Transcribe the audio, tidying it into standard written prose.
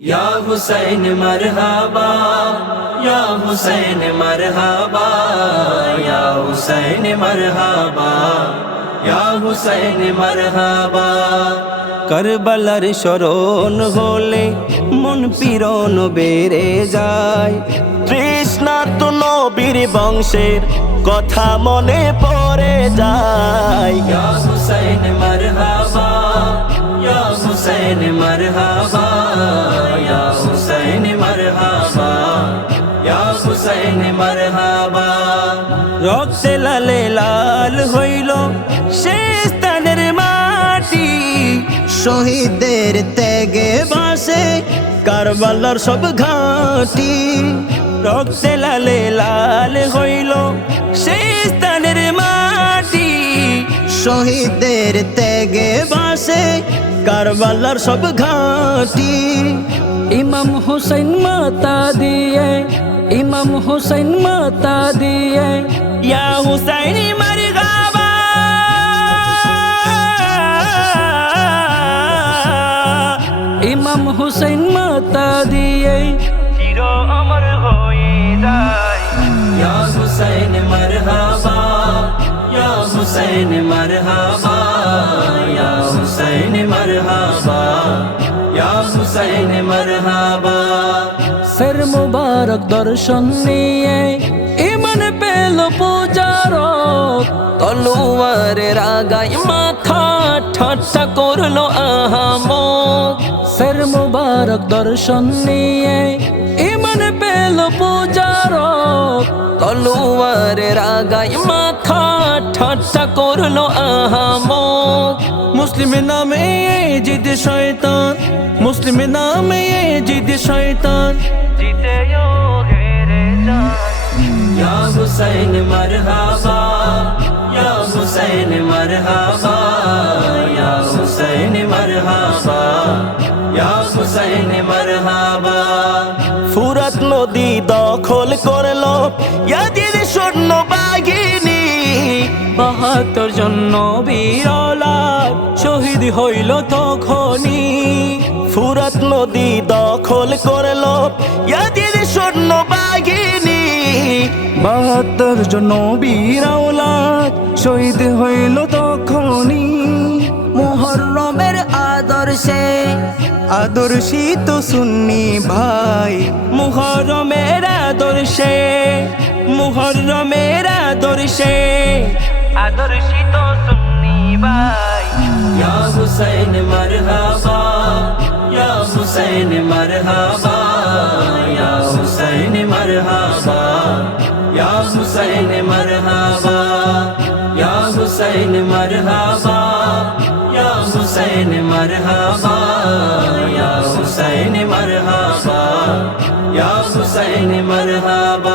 या हुसैन मरहबा, या हुसैन मरहबा, या हुसैन मरहबा, या हुसैन मरहबा। কারবালার স্মরণ হলে মন পীড়ন বেড়ে যায়, তৃষ্ণার্ত নবীর বংশের কথা মনে পড়ে যায়। ইয়া হুসাইন মারহাবা, ইয়া হুসাইন মারহাবা, ইয়া হুসাইন মারহাবা, ইয়া হুসাইন মারহাবা। রক্তে লালে লাল হইল সে স্থানের মাটি, শহীদদের ত্যাগে বাসে কারবালার সব ঘাঁটি। রক্তে লালে লাল হইল সেই স্থানের মাটি, শহীদদের ত্যাগে বাসে কারবালার সব ঘাঁটি। ইমাম হুসাইন মাতা দিয়ে, ইমাম হুসাইন মাতা দিয়ে, ইয়া হুসাইন মারহাবা, ইমাম হুসাইন মাতা দিয়ে চির অমর হয়ে যায়। ইয়া হুসাইন মারহাবা, ইয়া হুসাইন মারহাবা, ইয়া হুসাইন মারহাবা, ইয়া হুসাইন মারহাবা। সর মুবারক দর্শন নিয়ে ইমান পেল পূজারক, তলোয়ারের আগায় মাথা ঠাট্টা করলো আহামক। সর মুবারক দর্শন নিয়ে ইমান পেল পূজারক, তলোয়ারের আগায় মাথা ঠাট্টা করলো আহামক। মুসলিম নামে জিদ শয়তান, মুসলিম নামে জিদ শয়তান, জিতেও হেরে যায়। ইয়া হুসাইন মারহাবা, ইয়া হুসাইন মারহাবা, ইয়া হুসাইন মারহাবা, ইয়া হুসাইন মারহাবা। ফুরাত নদী দখল করলো ইয়াজিদ সৈন্য বাহিনী, ৭২ জন নবীর औलाद শহীদ হইল তখনই। ফুরাত নদী দখল করলো ইয়াজিদ সৈন্য বাহিনী, ৭২ জন নবীর औलाद শহীদ হইল তখনই। মুহররমের আদর্শে আদর্শিত সুন্নি ভাই, মুহররমের আদর্শে, মুহররমের আদর্শে আদর্শিত সুন্নি ভাই। ইয়া হুসাইন মারহাবা, ইয়া হুসাইন মারহাবা, ইয়া হুসাইন মারহাবা, ইয়া হুসাইন মারহাবা, ইয়া হুসাইন মারহাবা, ইয়া হুসাইন মারহাবা, ইয়া হুসাইন মারহাবা, ইয়া হুসাইন মারহাবা।